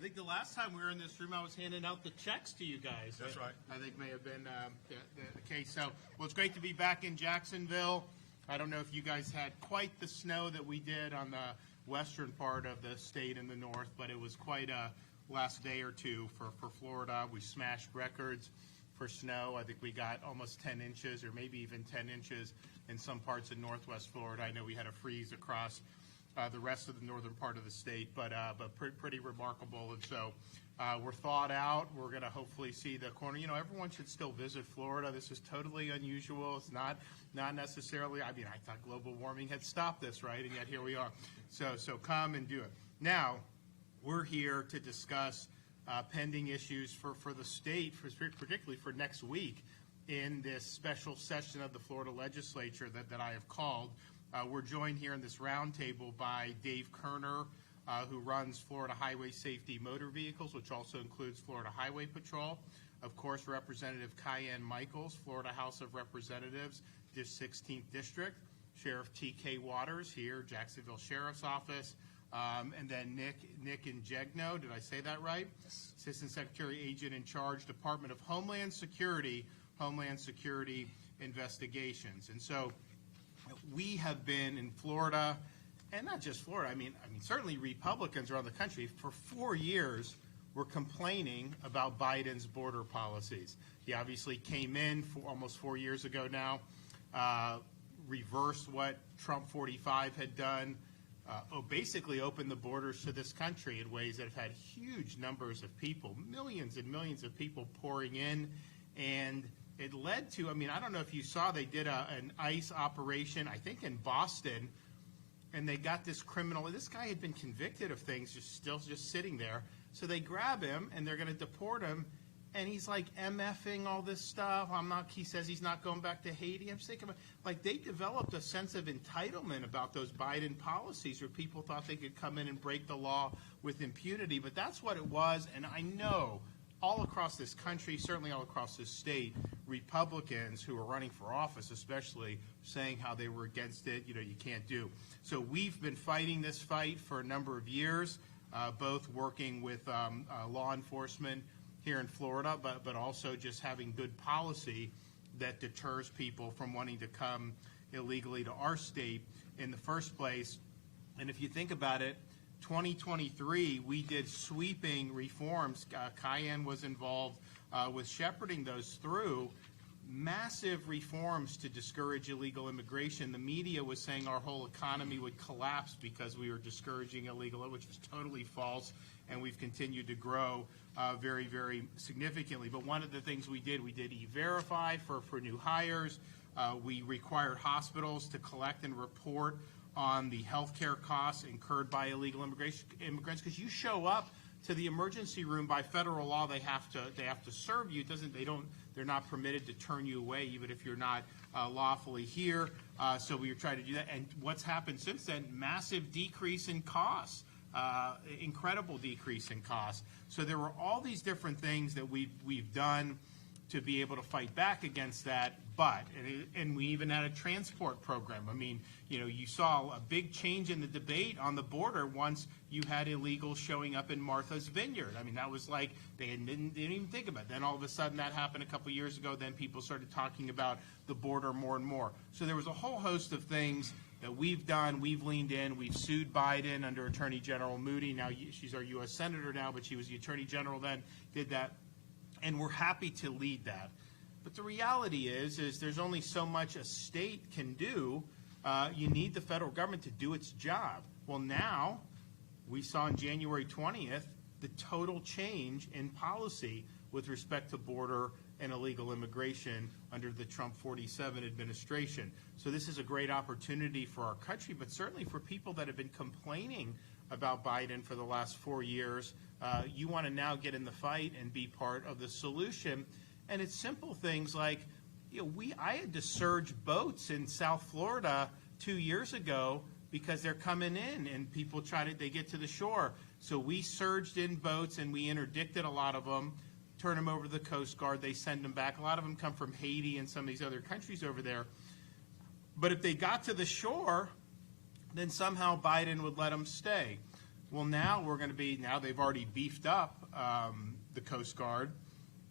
I think the last time we were in this room, I was handing out the checks to you guys. That's right. I think may have been the case. So, well, it's great to be back in Jacksonville. I don't know if you guys had quite the snow that we did on the western part of the state in the north, but it was quite a last day or two for Florida. We smashed records for snow. I think we got almost 10 inches or maybe even 10 inches in some parts of northwest Florida. I know we had a freeze across the rest of the northern part of the state, but pretty remarkable. And so we're thawed out. We're going to hopefully see the corner. You know, everyone should still visit Florida. This is totally unusual. It's not necessarily, I mean, I thought global warming had stopped this, right? And yet here we are. So come and do it. Now, we're here to discuss pending issues for the state, particularly for next week in this special session of the Florida legislature that I have called. We're joined here in this roundtable by Dave Kerner, who runs Florida Highway Safety Motor Vehicles, which also includes Florida Highway Patrol. Of course, Representative Kyanne Michaels, Florida House of Representatives, 16th District. Sheriff T.K. Waters here, Jacksonville Sheriff's Office. And then Nick Ingegno, did I say that right? Yes. Assistant Secretary, Agent in Charge, Department of Homeland Security Investigations. And so we have been in Florida, and not just Florida, I mean certainly Republicans around the country, for 4 years were complaining about Biden's border policies. He obviously came in for almost 4 years ago now, reversed what Trump 45 had done, basically opened the borders to this country in ways that have had huge numbers of people, millions and millions of people pouring in, and it led to, I mean, I don't know if you saw, they did an ICE operation, I think in Boston, and they got this criminal. This guy had been convicted of things, still sitting there. So they grab him, and they're going to deport him, and he's like MFing all this stuff. He says he's not going back to Haiti. I'm just thinking about, like, they developed a sense of entitlement about those Biden policies where people thought they could come in and break the law with impunity. But that's what it was, and I know all across this country, certainly all across this state, Republicans who are running for office especially saying how they were against it, you can't do. So we've been fighting this fight for a number of years, both working with law enforcement here in Florida, but also just having good policy that deters people from wanting to come illegally to our state in the first place. And if you think about it, 2023, we did sweeping reforms. Kyanne was involved with shepherding those through. Massive reforms to discourage illegal immigration. The media was saying our whole economy would collapse because we were discouraging illegal, which was totally false, and we've continued to grow very, very significantly. But one of the things we did E-Verify for new hires. We required hospitals to collect and report on the health care costs incurred by illegal immigrants, because you show up to the emergency room by federal law, they have to serve you. They're not permitted to turn you away even if you're not lawfully here. So we try to do that. And what's happened since then? Massive decrease in costs, incredible decrease in costs. So there were all these different things that we've done to be able to fight back against that, and we even had a transport program. I mean, you saw a big change in the debate on the border once you had illegals showing up in Martha's Vineyard. I mean, that was like, they didn't even think about it. Then all of a sudden that happened a couple years ago, then people started talking about the border more and more. So there was a whole host of things that we've done. We've leaned in. We've sued Biden under Attorney General Moody. Now she's our U.S. Senator now, but she was the Attorney General then, did that. And we're happy to lead that. But the reality is there's only so much a state can do. You need the federal government to do its job. Well, now we saw on January 20th the total change in policy with respect to border and illegal immigration under the Trump 47 administration. So this is a great opportunity for our country, but certainly for people that have been complaining about Biden for the last 4 years. You want to now get in the fight and be part of the solution. And it's simple things like, I had to surge boats in South Florida 2 years ago because they're coming in and people they get to the shore. So we surged in boats and we interdicted a lot of them, turn them over to the Coast Guard, they send them back. A lot of them come from Haiti and some of these other countries over there. But if they got to the shore, then somehow Biden would let them stay. Well, now they've already beefed up the Coast Guard,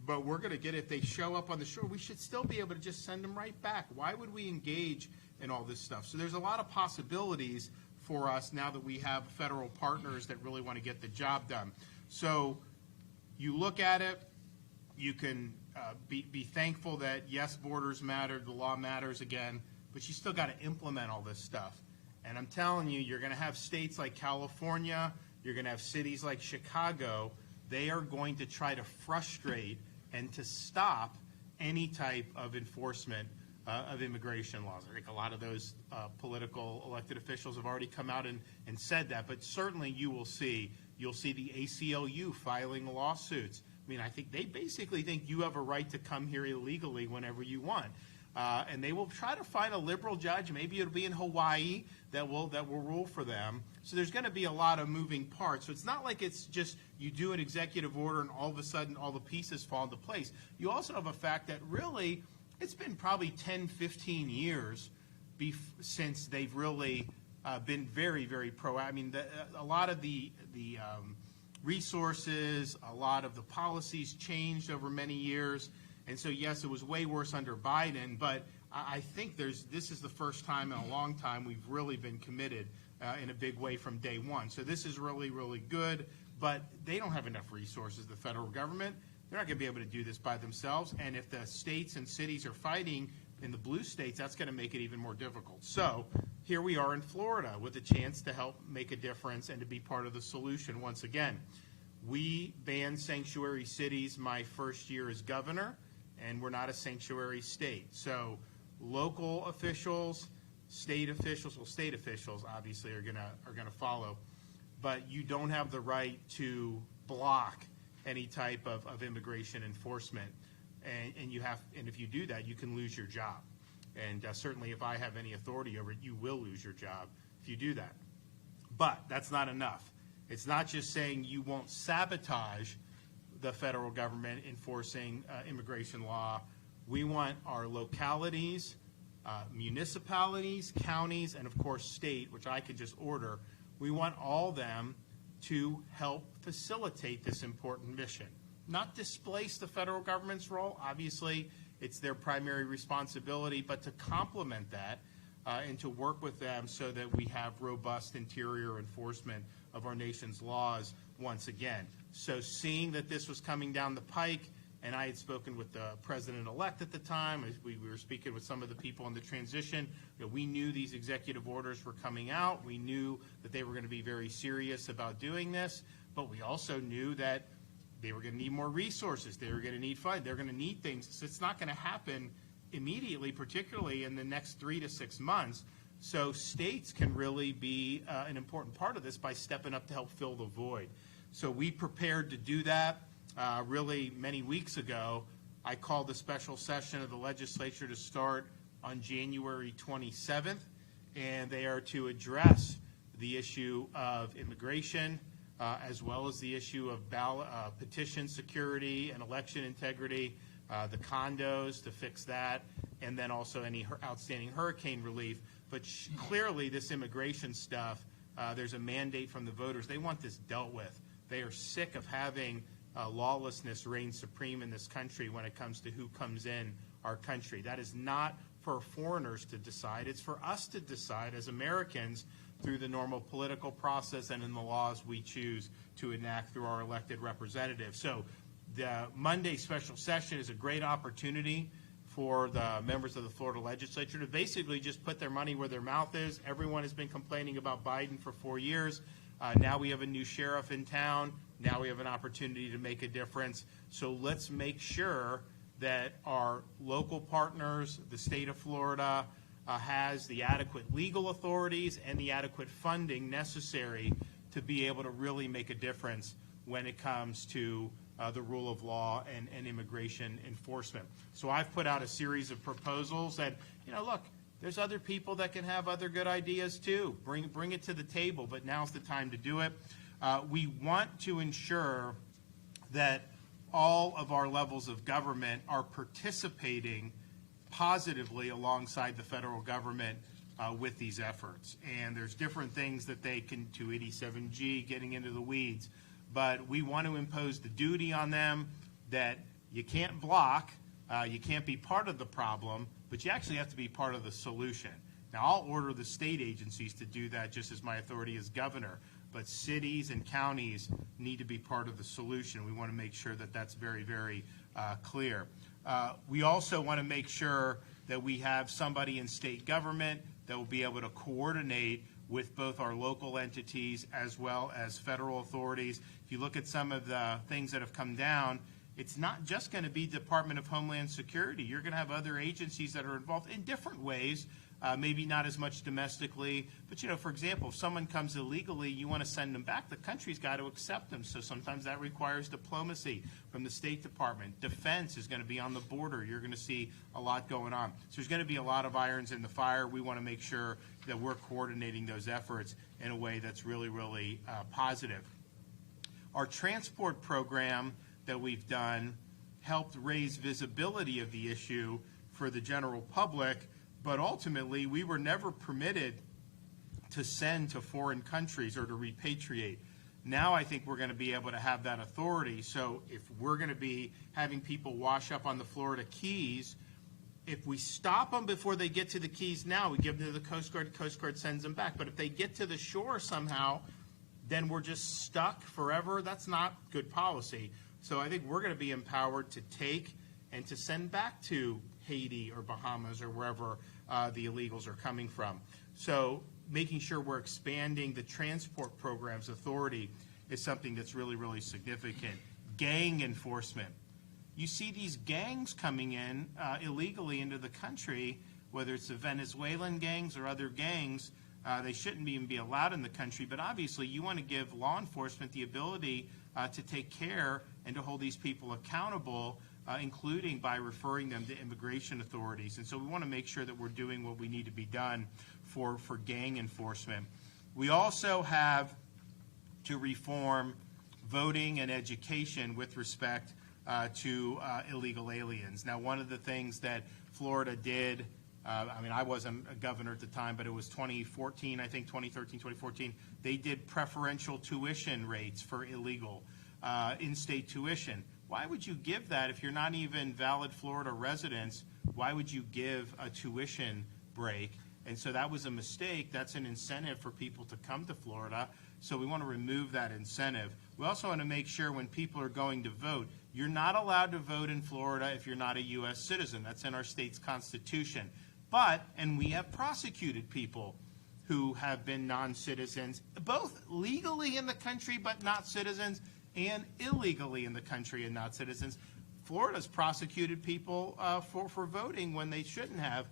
but we're going to get, if they show up on the shore, we should still be able to just send them right back. Why would we engage in all this stuff? So there's a lot of possibilities for us now that we have federal partners that really want to get the job done. So you look at it, you can be thankful that, yes, borders matter, the law matters again, but you still got to implement all this stuff. And I'm telling you, you're going to have states like California, you're going to have cities like Chicago. They are going to try to frustrate and to stop any type of enforcement of immigration laws. I think a lot of those political elected officials have already come out and said that, but certainly you'll see the ACLU filing lawsuits. I mean, I think they basically think you have a right to come here illegally whenever you want. And they will try to find a liberal judge, maybe it'll be in Hawaii, that will rule for them. So there's going to be a lot of moving parts. So it's not like it's just you do an executive order and all of a sudden all the pieces fall into place. You also have a fact that really it's been probably 10, 15 years since they've really been very, very proactive. I mean, a lot of the resources, a lot of the policies changed over many years. And so, yes, it was way worse under Biden, but I think this is the first time in a long time we've really been committed in a big way from day one. So this is really, really good, but they don't have enough resources, the federal government. They're not going to be able to do this by themselves, and if the states and cities are fighting in the blue states, that's going to make it even more difficult. So here we are in Florida with a chance to help make a difference and to be part of the solution once again. We banned sanctuary cities my first year as governor, and we're not a sanctuary state. So local officials, state officials obviously are gonna follow, but you don't have the right to block any type of immigration enforcement, and if you do that, you can lose your job. And certainly, if I have any authority over it, you will lose your job if you do that. But that's not enough. It's not just saying you won't sabotage the federal government enforcing immigration law. We want our localities, municipalities, counties, and of course state, which I could just order, we want all them to help facilitate this important mission. Not displace the federal government's role, obviously it's their primary responsibility, but to complement that and to work with them so that we have robust interior enforcement of our nation's laws once again. So seeing that this was coming down the pike, and I had spoken with the president-elect at the time, as we were speaking with some of the people in the transition, we knew these executive orders were coming out. We knew that they were going to be very serious about doing this, but we also knew that they were going to need more resources. They were going to need funds. They're going to need things. So it's not going to happen immediately, particularly in the next 3 to 6 months. So states can really be an important part of this by stepping up to help fill the void. So we prepared to do that really many weeks ago. I called the special session of the legislature to start on January 27th, and they are to address the issue of immigration as well as the issue of petition security and election integrity, the condos to fix that, and then also any outstanding hurricane relief. But clearly this immigration stuff, there's a mandate from the voters. They want this dealt with. They are sick of having lawlessness reign supreme in this country when it comes to who comes in our country. That is not for foreigners to decide. It's for us to decide as Americans through the normal political process and in the laws we choose to enact through our elected representatives. So the Monday special session is a great opportunity for the members of the Florida legislature to basically just put their money where their mouth is. Everyone has been complaining about Biden for 4 years. Now we have a new sheriff in town. Now we have an opportunity to make a difference. So let's make sure that our local partners, the state of Florida, has the adequate legal authorities and the adequate funding necessary to be able to really make a difference when it comes to the rule of law and immigration enforcement. So I've put out a series of proposals that, look, there's other people that can have other good ideas too. Bring it to the table, but now's the time to do it. We want to ensure that all of our levels of government are participating positively alongside the federal government with these efforts. And there's different things that they can, 287G, getting into the weeds, but we want to impose the duty on them that you can't block, you can't be part of the problem, but you actually have to be part of the solution. Now, I'll order the state agencies to do that just as my authority as governor, but cities and counties need to be part of the solution. We want to make sure that that's very, very clear. We also want to make sure that we have somebody in state government that will be able to coordinate with both our local entities as well as federal authorities. If you look at some of the things that have come down, it's not just going to be Department of Homeland Security. You're going to have other agencies that are involved in different ways, maybe not as much domestically. But, for example, if someone comes illegally, you want to send them back, the country's got to accept them. So sometimes that requires diplomacy from the State Department. Defense is going to be on the border. You're going to see a lot going on. So there's going to be a lot of irons in the fire. We want to make sure that we're coordinating those efforts in a way that's really, really positive. Our transport program that we've done helped raise visibility of the issue for the general public, but ultimately we were never permitted to send to foreign countries or to repatriate. Now I think we're going to be able to have that authority. So if we're going to be having people wash up on the Florida Keys, if we stop them before they get to the Keys now, we give them to the Coast Guard sends them back. But if they get to the shore somehow, then we're just stuck forever. That's not good policy. So I think we're going to be empowered to take and to send back to Haiti or Bahamas or wherever the illegals are coming from. So making sure we're expanding the transport program's authority is something that's really, really significant. Gang enforcement. You see these gangs coming in illegally into the country, whether it's the Venezuelan gangs or other gangs. They shouldn't even be allowed in the country, but obviously you want to give law enforcement the ability to take care and to hold these people accountable, including by referring them to immigration authorities. And so we want to make sure that we're doing what we need to be done for gang enforcement. We also have to reform voting and education with respect to illegal aliens. Now, one of the things that Florida did, I wasn't a governor at the time, but it was 2014, I think 2013, 2014, they did preferential tuition rates for illegal in-state tuition. Why would you give that if you're not even valid Florida residents? Why would you give a tuition break? And so that was a mistake. That's an incentive for people to come to Florida. So we want to remove that incentive. We also want to make sure when people are going to vote, you're not allowed to vote in Florida if you're not a U.S. citizen. That's in our state's constitution. And we have prosecuted people who have been non-citizens, both legally in the country but not citizens, and illegally in the country and not citizens. Florida's prosecuted people for voting when they shouldn't have.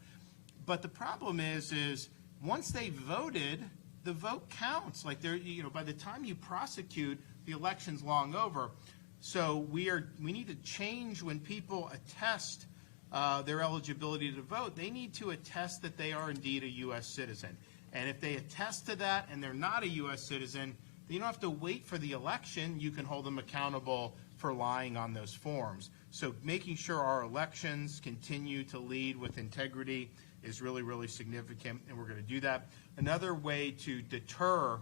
But the problem is once they voted, the vote counts. Like by the time you prosecute, the election's long over. So we need to change when people attest their eligibility to vote. They need to attest that they are indeed a U.S. citizen. And if they attest to that and they're not a U.S. citizen, you don't have to wait for the election. You can hold them accountable for lying on those forms. So making sure our elections continue to lead with integrity is really, really significant, and we're going to do that. Another way to deter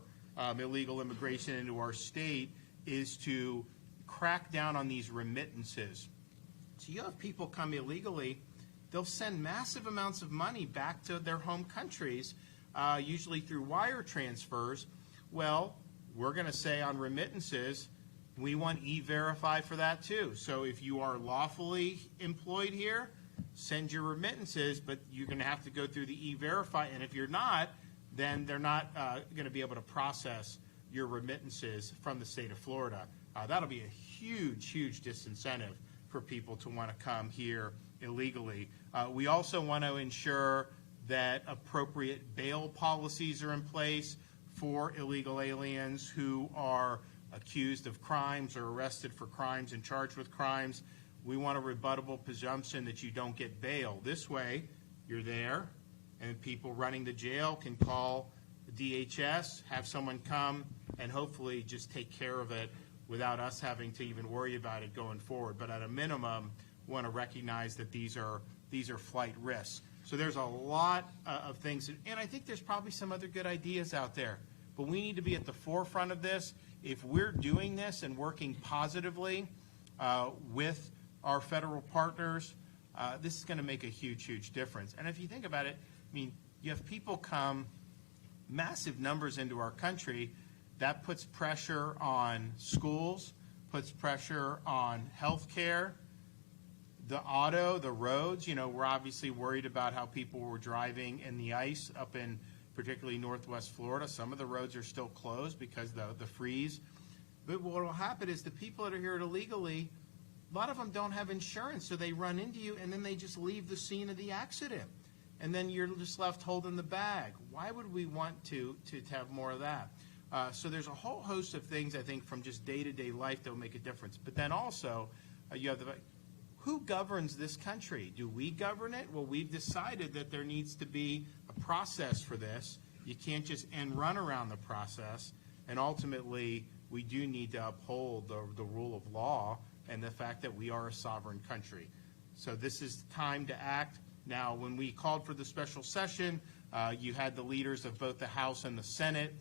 illegal immigration into our state is to crack down on these remittances. So you have people come illegally, they'll send massive amounts of money back to their home countries, usually through wire transfers. Well, we're going to say on remittances, we want E-Verify for that too. So if you are lawfully employed here, send your remittances, but you're going to have to go through the E-Verify, and if you're not, then they're not going to be able to process your remittances from the state of Florida. That'll be a huge, huge disincentive for people to want to come here illegally. We also want to ensure that appropriate bail policies are in place for illegal aliens who are accused of crimes or arrested for crimes and charged with crimes. We want a rebuttable presumption that you don't get bail. This way, you're there, and people running the jail can call the DHS, have someone come, and hopefully just take care of it without us having to even worry about it going forward. But at a minimum, we want to recognize that these are flight risks. So there's a lot of things, and I think there's probably some other good ideas out there. But we need to be at the forefront of this. If we're doing this and working positively with our federal partners, this is going to make a huge, huge difference. And if you think about it, I mean, you have people come, massive numbers into our country. That puts pressure on schools, puts pressure on healthcare, the auto, the roads. You know, we're obviously worried about how people were driving in the ice up in particularly Northwest Florida. Some of the roads are still closed because the freeze. But what will happen is the people that are here illegally, a lot of them don't have insurance, so they run into you and then they just leave the scene of the accident. And then you're just left holding the bag. Why would we want to have more of that? So there's a whole host of things, I think, from just day-to-day life that will make a difference. But then also, you have who governs this country? Do we govern it? Well, we've decided that there needs to be a process for this. You can't just end run around the process. And ultimately, we do need to uphold the rule of law and the fact that we are a sovereign country. So this is time to act. Now, when we called for the special session, you had the leaders of both the House and the Senate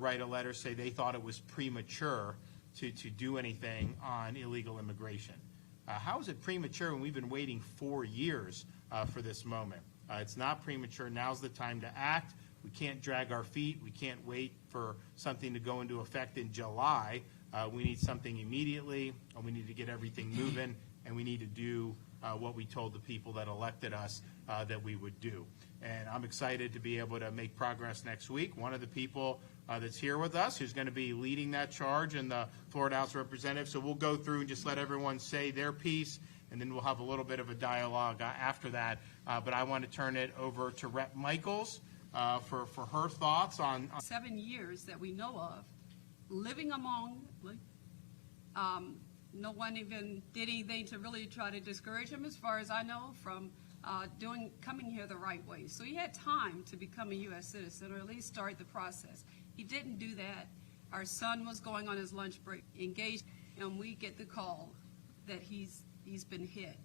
write a letter, say they thought it was premature to do anything on illegal immigration. How is it premature when we've been waiting 4 years for this moment? It's not premature. Now's the time to act. We can't drag our feet. We can't wait for something to go into effect in July. We need something immediately, and we need to get everything moving, and we need to do what we told the people that elected us that we would do. And I'm excited to be able to make progress next week. One of the people that's here with us who's going to be leading that charge in the Florida House of Representatives. So we'll go through and just let everyone say their piece, and then we'll have a little bit of a dialogue after that. But I want to turn it over to Rep. Michaels for her thoughts on 7 years that we know of, living among, no one even did anything to really try to discourage him, as far as I know, from coming here the right way. So he had time to become a U.S. citizen, or at least start the process. He didn't do that. Our son was going on his lunch break, engaged, and we get the call that he's been hit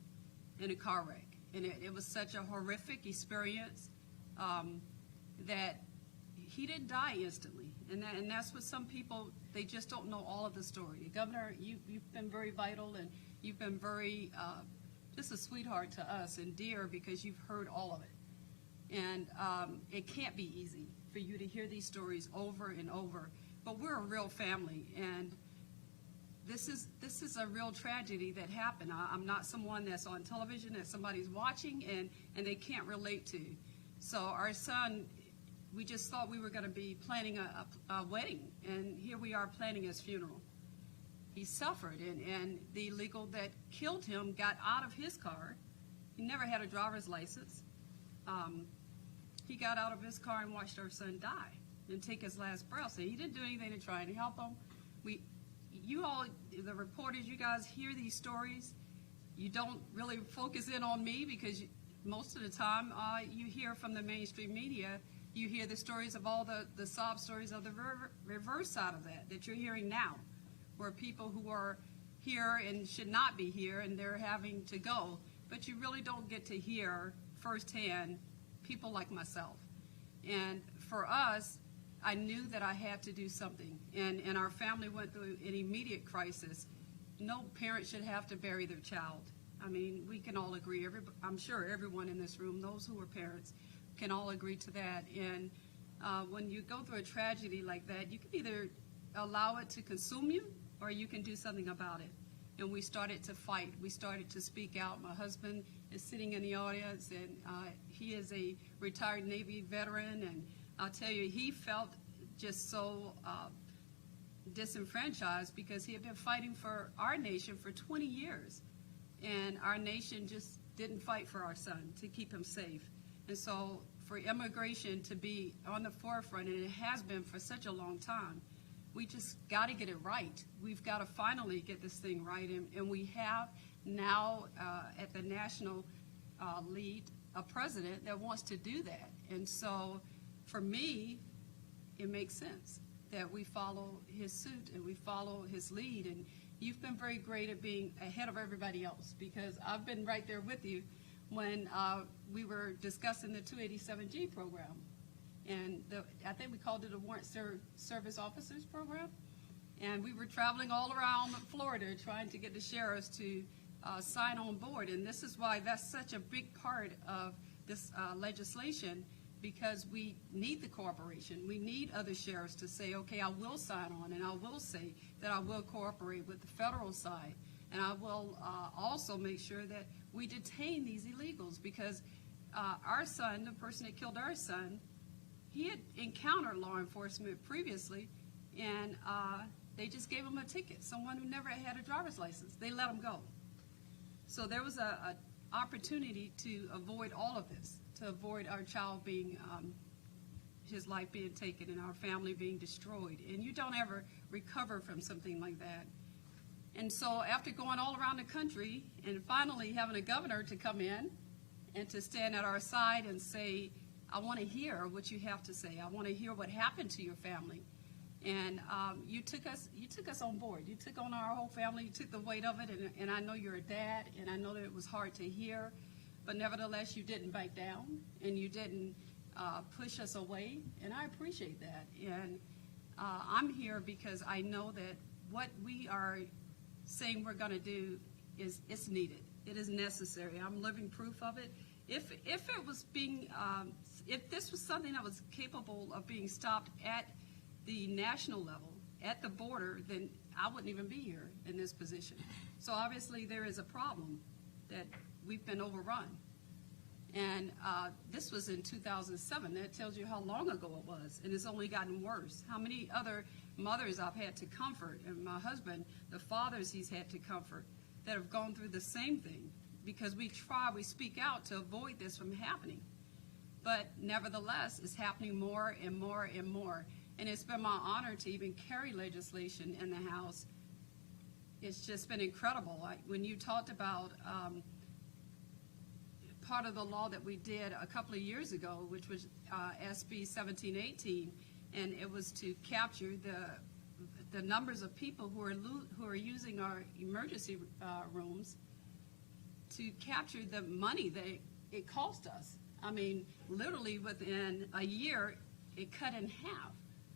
in a car wreck. And it was such a horrific experience that he didn't die instantly. And that's what some people, they just don't know all of the story. Governor, you've been very vital, and you've been very just a sweetheart to us and dear, because you've heard all of it. And it can't be easy for you to hear these stories over and over. But we're a real family, and this is a real tragedy that happened. I'm not someone that's on television that somebody's watching and they can't relate to. So our son, we just thought we were going to be planning a wedding, and here we are planning his funeral. He suffered, and the illegal that killed him got out of his car. He never had a driver's license. He got out of his car and watched our son die and take his last breath. So he didn't do anything to try and help him. You all, the reporters, you guys hear these stories. You don't really focus in on me, because most of the time you hear from the mainstream media, you hear the stories of all the sob stories of the reverse side of that you're hearing now, where people who are here and should not be here, and they're having to go. But you really don't get to hear firsthand people like myself. And for us, I knew that I had to do something. And our family went through an immediate crisis. No parent should have to bury their child. I mean, we can all agree. I'm sure everyone in this room, those who are parents, can all agree to that. And when you go through a tragedy like that, you can either allow it to consume you, or you can do something about it. And we started to fight. We started to speak out. My husband is sitting in the audience, and he is a retired Navy veteran. And I'll tell you, he felt just so disenfranchised, because he had been fighting for our nation for 20 years. And our nation just didn't fight for our son to keep him safe. And so for immigration to be on the forefront, and it has been for such a long time, we just got to get it right. We've got to finally get this thing right. And we have now at the national lead a president that wants to do that. And so for me, it makes sense that we follow his suit and we follow his lead. And you've been very great at being ahead of everybody else, because I've been right there with you when we were discussing the 287G program. And I think we called it a Warrant Service Officers Program. And we were traveling all around Florida trying to get the sheriffs to sign on board. And this is why that's such a big part of this legislation, because we need the cooperation. We need other sheriffs to say, okay, I will sign on, and I will say that I will cooperate with the federal side. And I will also make sure that we detain these illegals, because our son, the person that killed our son, he had encountered law enforcement previously, and they just gave him a ticket, someone who never had a driver's license. They let him go. So there was an opportunity to avoid all of this, to avoid our child being, his life being taken and our family being destroyed. And you don't ever recover from something like that. And so after going all around the country and finally having a governor to come in and to stand at our side and say, I want to hear what you have to say. I want to hear what happened to your family. And you took us on board. You took on our whole family. You took the weight of it. And I know you're a dad, and I know that it was hard to hear. But nevertheless, you didn't back down, and you didn't push us away. And I appreciate that. And I'm here because I know that what we are saying we're going to do it's needed. It is necessary. I'm living proof of it. If it was being, if this was something that was capable of being stopped at the national level, at the border, then I wouldn't even be here in this position. So obviously there is a problem that we've been overrun. And this was in 2007. That tells you how long ago it was, and it's only gotten worse. How many other mothers I've had to comfort, and my husband, the fathers he's had to comfort, that have gone through the same thing, because we speak out to avoid this from happening. But nevertheless, it's happening more and more and more. And it's been my honor to even carry legislation in the House. It's just been incredible. When you talked about part of the law that we did a couple of years ago, which was SB 1718, and it was to capture the numbers of people who are using our emergency rooms, to capture the money that it cost us. I mean, literally within a year, it cut in half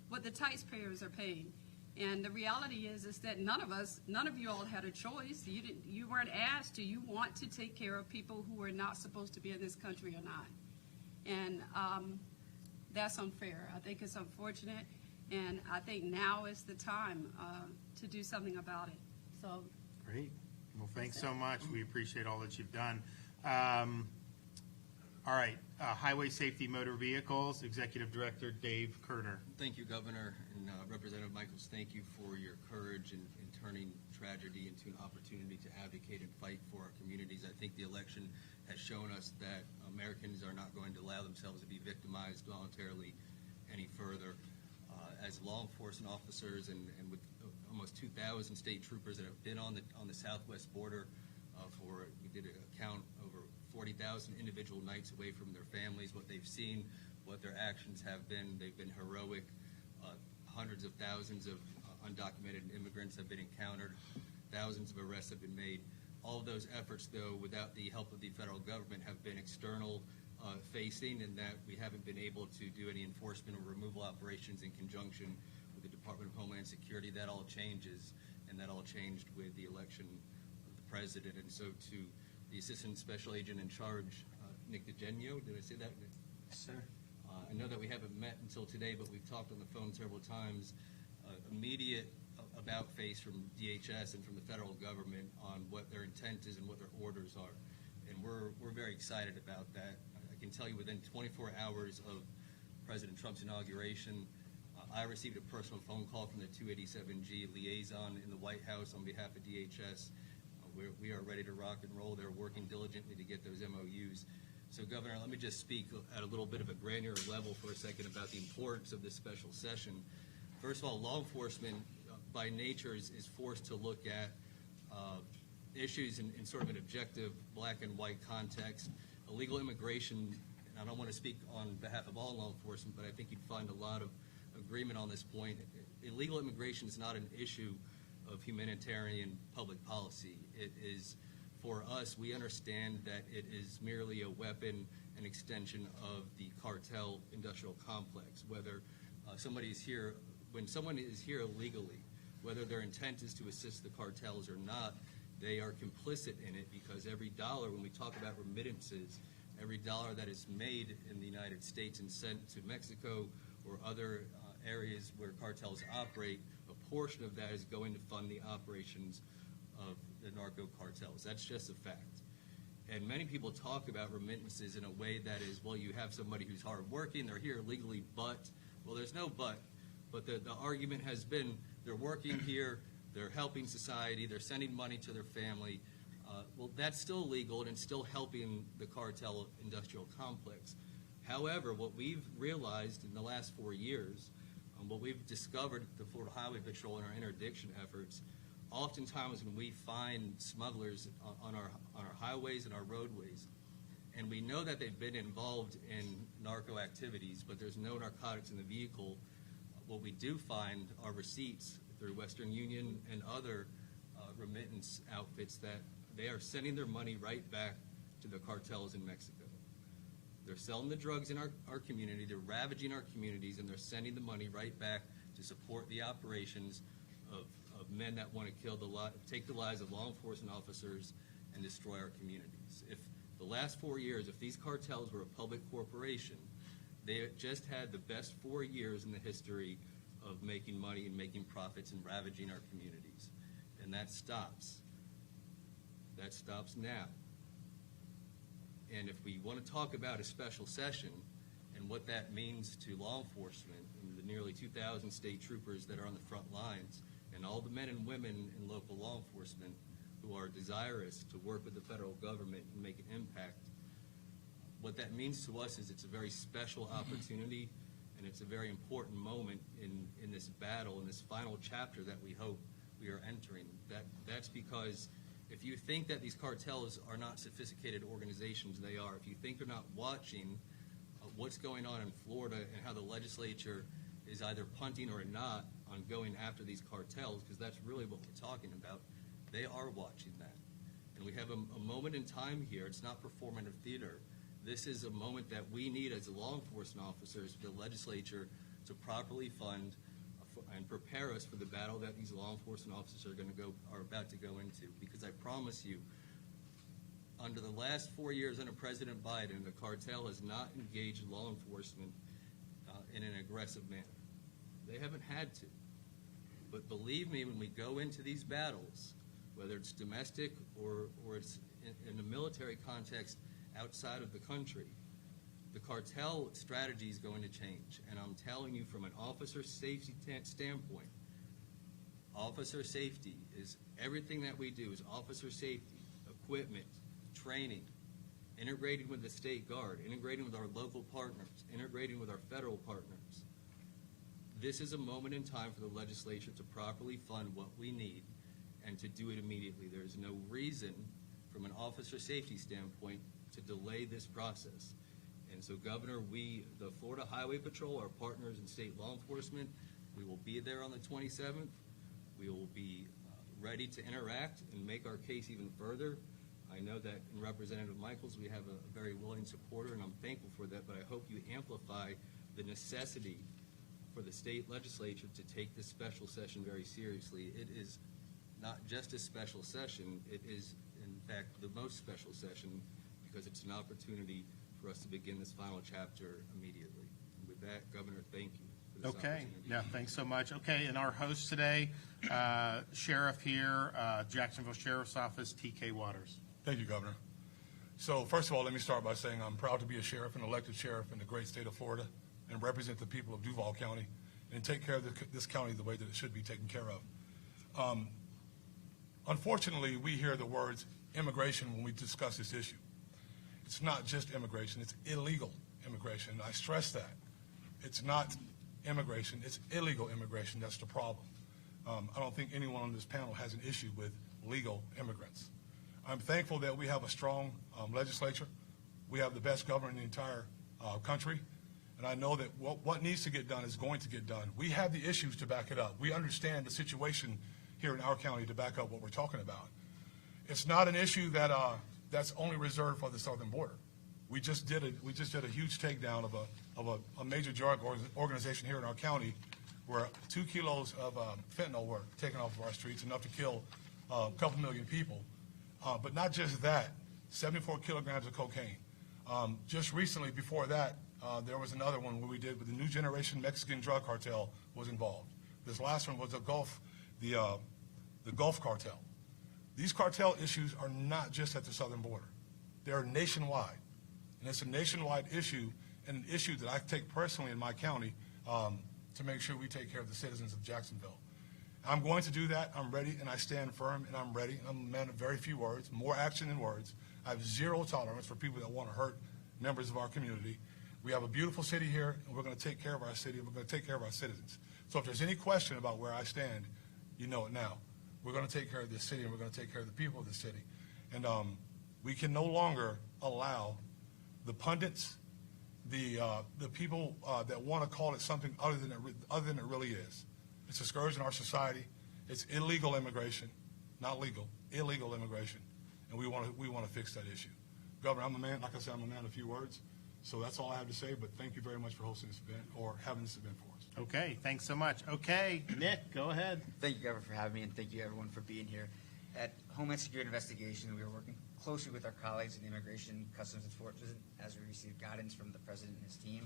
what the taxpayers are paying. And the reality is that none of you all had a choice. You weren't asked, do you want to take care of people who are not supposed to be in this country or not? And that's unfair. I think it's unfortunate, and I think now is the time to do something about it. So. Great. Well, thanks so much. We appreciate all that you've done. All right, Highway Safety Motor Vehicles, Executive Director Dave Kerner. Thank you, Governor, and Representative Michaels, thank you for your courage in turning tragedy into an opportunity to advocate and fight for our communities. I think the election has shown us that Americans are not going to allow themselves to be victimized voluntarily any further. As law enforcement officers and with almost 2,000 state troopers that have been on the southwest border we did a count over 40,000 individual nights away from their families, what they've seen, what their actions have been. They've been heroic. Hundreds of thousands of undocumented immigrants have been encountered. Thousands of arrests have been made. All of those efforts, though, without the help of the federal government, have been external facing, and that we haven't been able to do any enforcement or removal operations in conjunction with the Department of Homeland Security. That all changes, and that all changed with the election of the president. And so to the Assistant Special Agent in Charge, Nick DeGenio, did I say that? Yes, sir. I know that we haven't met until today, but we've talked on the phone several times. Immediate about face from DHS and from the federal government on what their intent is and what their orders are. And we're very excited about that. I can tell you within 24 hours of President Trump's inauguration, I received a personal phone call from the 287G liaison in the White House on behalf of DHS. We are ready to rock and roll. They're working diligently to get those MOUs. So, Governor, let me just speak at a little bit of a granular level for a second about the importance of this special session. First of all, law enforcement, by nature, is forced to look at issues in sort of an objective black and white context. Illegal immigration, and I don't want to speak on behalf of all law enforcement, but I think you'd find a lot of agreement on this point. Illegal immigration is not an issue of humanitarian public policy. It is for us, we understand that it is merely a weapon and extension of the cartel industrial complex. Whether somebody is here, when someone is here illegally, whether their intent is to assist the cartels or not, they are complicit in it, because every dollar, when we talk about remittances, every dollar that is made in the United States and sent to Mexico or other areas where cartels operate, a portion of that is going to fund the operations of the narco cartels. That's just a fact. And many people talk about remittances in a way that is, well, you have somebody who's hardworking, they're here legally, but, well, there's no but. But the argument has been they're working here, they're helping society, they're sending money to their family. Well, that's still legal, and it's still helping the cartel industrial complex. However, what we've realized in the last 4 years, what we've discovered at the Florida Highway Patrol in our interdiction efforts, oftentimes when we find smugglers on our highways and our roadways, and we know that they've been involved in narco activities, but there's no narcotics in the vehicle, what we do find are receipts through Western Union and other remittance outfits that they are sending their money right back to the cartels in Mexico. They're selling the drugs in our community, they're ravaging our communities, and they're sending the money right back to support the operations of men that want to take the lives of law enforcement officers and destroy our communities. If the last 4 years, if these cartels were a public corporation, they just had the best 4 years in the history of making money and making profits and ravaging our communities. And that stops. That stops now. And if we want to talk about a special session and what that means to law enforcement and the nearly 2,000 state troopers that are on the front lines and all the men and women in local law enforcement who are desirous to work with the federal government and make an impact, what that means to us is it's a very special opportunity, and it's a very important moment in this battle, in this final chapter that we hope we are entering. That's because if you think that these cartels are not sophisticated organizations, they are. If you think they're not watching what's going on in Florida and how the legislature is either punting or not on going after these cartels, because that's really what we're talking about, they are watching that. And we have a moment in time here. It's not performative theater. This is a moment that we need as law enforcement officers for the legislature to properly fund and prepare us for the battle that these law enforcement officers are about to go into. Because I promise you, under the last 4 years under President Biden, the cartel has not engaged law enforcement in an aggressive manner. They haven't had to. But believe me, when we go into these battles, whether it's domestic or it's in a military context outside of the country, the cartel strategy is going to change. And I'm telling you, from an officer safety standpoint, officer safety is everything that we do is officer safety, equipment, training, integrating with the state guard, integrating with our local partners, integrating with our federal partners. This is a moment in time for the legislature to properly fund what we need and to do it immediately. There is no reason from an officer safety standpoint to delay this process. And so, Governor, the Florida Highway Patrol, our partners in state law enforcement, we will be there on the 27th. We will be ready to interact and make our case even further. I know that in Representative Michaels, we have a very willing supporter, and I'm thankful for that, but I hope you amplify the necessity for the state legislature to take this special session very seriously. It is not just a special session, it is, in fact, the most special session, because it's an opportunity for us to begin this final chapter immediately. And with that, Governor, thank you for this opportunity. Yeah, thanks so much. Okay, and our host today, Sheriff here, Jacksonville Sheriff's Office, T.K. Waters. Thank you, Governor. So first of all, let me start by saying I'm proud to be a sheriff, an elected sheriff in the great state of Florida, and represent the people of Duval County and take care of this county the way that it should be taken care of. Unfortunately, we hear the words immigration when we discuss this issue. It's not just immigration, it's illegal immigration. I stress that. It's not immigration, it's illegal immigration that's the problem. I don't think anyone on this panel has an issue with legal immigrants. I'm thankful that we have a strong legislature. We have the best governor in the entire country. And I know that what needs to get done is going to get done. We have the issues to back it up. We understand the situation here in our county to back up what we're talking about. It's not an issue that that's only reserved for the southern border. We just did a huge takedown of a major drug organization here in our county, where 2 kilos of fentanyl were taken off of our streets, enough to kill a couple million people. But not just that, 74 kilograms of cocaine. Just recently, before that, there was another one where we did with the New Generation Mexican Drug Cartel was involved. This last one was the Gulf Cartel. These cartel issues are not just at the southern border. They're nationwide. And it's a nationwide issue, and an issue that I take personally in my county to make sure we take care of the citizens of Jacksonville. I'm going to do that. I'm ready, and I stand firm, and I'm ready. I'm a man of very few words, more action than words. I have zero tolerance for people that want to hurt members of our community. We have a beautiful city here, and we're going to take care of our city, and we're going to take care of our citizens. So if there's any question about where I stand, you know it now. We're going to take care of this city, and we're going to take care of the people of the city. And we can no longer allow the pundits, the people that want to call it something other than it really is. It's a scourge in our society. It's illegal immigration, not legal, illegal immigration, and we want to fix that issue. Governor, I'm a man. Like I said, I'm a man of few words. So that's all I have to say. But thank you very much for hosting this event or having this event for us. Okay, thanks so much. Okay, Nick, go ahead. Thank you, Governor, for having me, and thank you, everyone, for being here. At Homeland Security Investigation, we are working closely with our colleagues in the Immigration, Customs Enforcement as we receive guidance from the President and his team.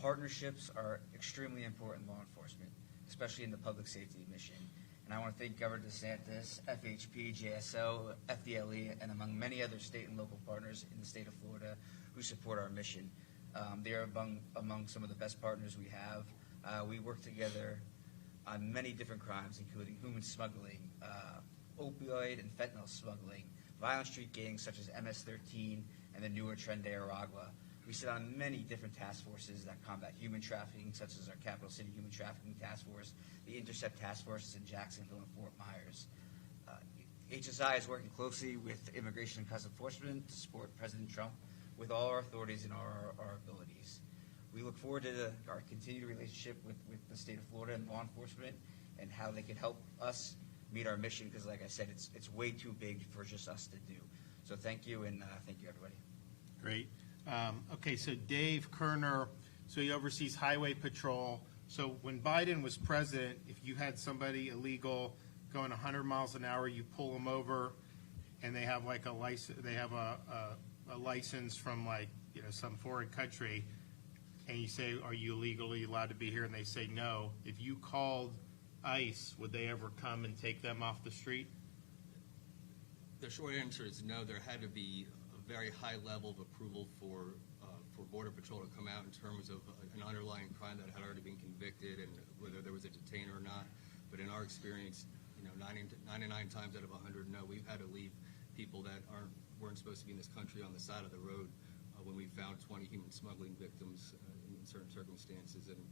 Partnerships are extremely important in law enforcement, especially in the public safety mission. And I want to thank Governor DeSantis, FHP, JSO, FDLE, and among many other state and local partners in the state of Florida who support our mission. They are among some of the best partners we have. We work together on many different crimes, including human smuggling, opioid and fentanyl smuggling, violent street gangs such as MS-13 and the newer trend de Aragua. We sit on many different task forces that combat human trafficking, such as our Capital City Human Trafficking Task Force, the Intercept Task Forces in Jacksonville and Fort Myers. HSI is working closely with Immigration and Customs Enforcement to support President Trump with all our authorities and our abilities. We look forward to our continued relationship with the state of Florida and law enforcement and how they can help us meet our mission, because like I said, it's way too big for just us to do. So thank you, and thank you, everybody. Great. Okay, so Dave Kerner, so he oversees Highway Patrol. So when Biden was president, if you had somebody illegal going 100 miles an hour, you pull them over, and they have like a license. They have a license from some foreign country, and you say, "Are you illegally allowed to be here?" And they say no. If you called ICE, would they ever come and take them off the street? The short answer is no. There had to be a very high level of approval for Border Patrol to come out in terms of an underlying crime that had already been convicted and whether there was a detainer or not. But in our experience, 99 times out of 100, no, we've had to leave people that weren't supposed to be in this country on the side of the road when we found 20 human smuggling victims in certain circumstances. And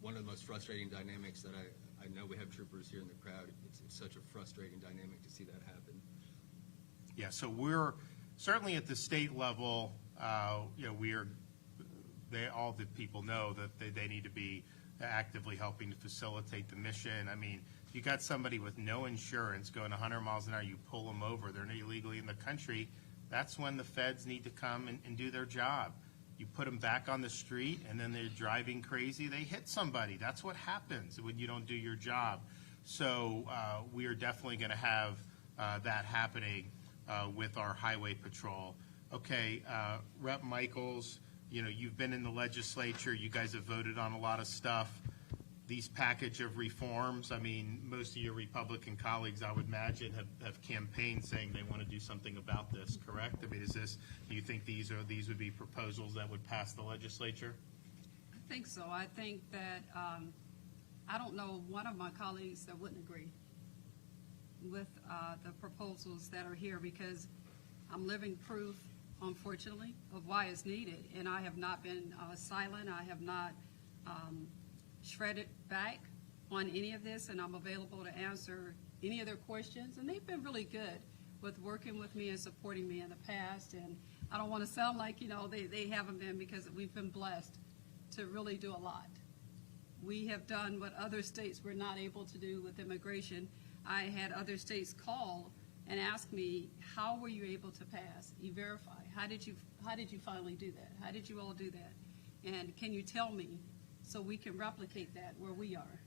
one of the most frustrating dynamics that I know we have troopers here in the crowd. It's such a frustrating dynamic to see that happen. Yeah, so we're certainly at the state level. All the people know that they need to be actively helping to facilitate the mission. I mean, you got somebody with no insurance going 100 miles an hour, you pull them over, they're illegally in the country. That's when the feds need to come and do their job. You put them back on the street, and then they're driving crazy. They hit somebody. That's what happens when you don't do your job. So we are definitely going to have that happening with our Highway Patrol. Okay, Rep. Michaels, you've been in the legislature. You guys have voted on a lot of stuff. These package of reforms, I mean, most of your Republican colleagues, I would imagine, have campaigned saying they want to do something about this, correct? I mean, do you think these would be proposals that would pass the legislature? I think so. I think that I don't know one of my colleagues that wouldn't agree with the proposals that are here, because I'm living proof, unfortunately, of why it's needed. And I have not been silent. I have not shredded back on any of this, and I'm available to answer any of their questions. And they've been really good with working with me and supporting me in the past. And I don't want to sound like, they haven't been, because we've been blessed to really do a lot. We have done what other states were not able to do with immigration. I had other states call and ask me, how were you able to pass E-Verify? How did you finally do that? How did you all do that? And can you tell me so we can replicate that where we are?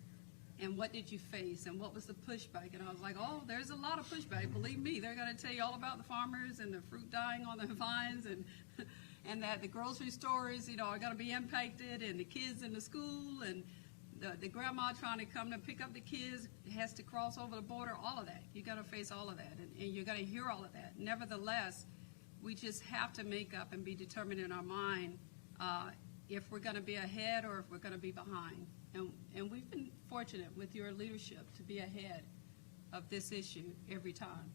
And what did you face? And what was the pushback? And I was like, oh, there's a lot of pushback. Believe me, they're going to tell you all about the farmers and the fruit dying on their vines, and that the grocery stores, are going to be impacted, and the kids in the school, and the grandma trying to come to pick up the kids has to cross over the border. All of that, you got to face all of that, and you're going to hear all of that. Nevertheless, we just have to make up and be determined in our mind if we're going to be ahead or if we're going to be behind. And we've been fortunate with your leadership to be ahead of this issue every time.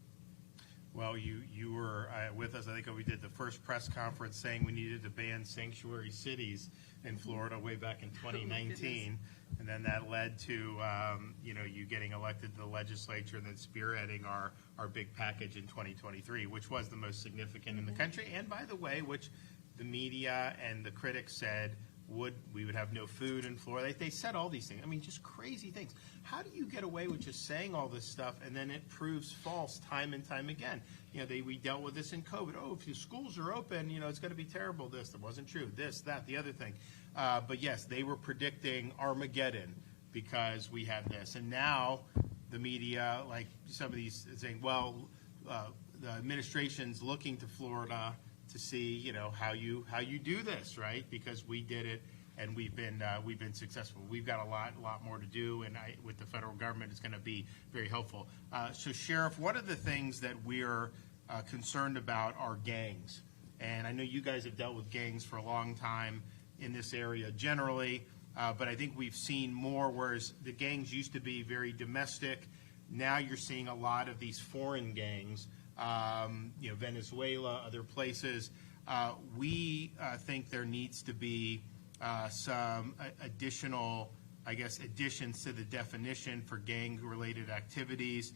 Well, you were with us, I think we did the first press conference saying we needed to ban sanctuary cities in Florida way back in 2019. And then that led to, you getting elected to the legislature and then spearheading our big package in 2023, which was the most significant in the country. And by the way, which the media and the critics said we would have no food in Florida. They said all these things. I mean, just crazy things. How do you get away with just saying all this stuff and then it proves false time and time again? We dealt with this in COVID. Oh, if your schools are open, it's going to be terrible. This, that wasn't true. This, that, the other thing. But yes, they were predicting Armageddon because we had this. And now the media, like some of these, saying, well, the administration's looking to Florida to see, how you do this, right? Because we did it, and we've been successful. We've got a lot more to do, and with the federal government, it's going to be very helpful. So, Sheriff, what are the things that we're concerned about are gangs? And I know you guys have dealt with gangs for a long time in this area generally, but I think we've seen more, whereas the gangs used to be very domestic. Now you're seeing a lot of these foreign gangs. Venezuela, other places. We think there needs to be some additional, additions to the definition for gang-related activities,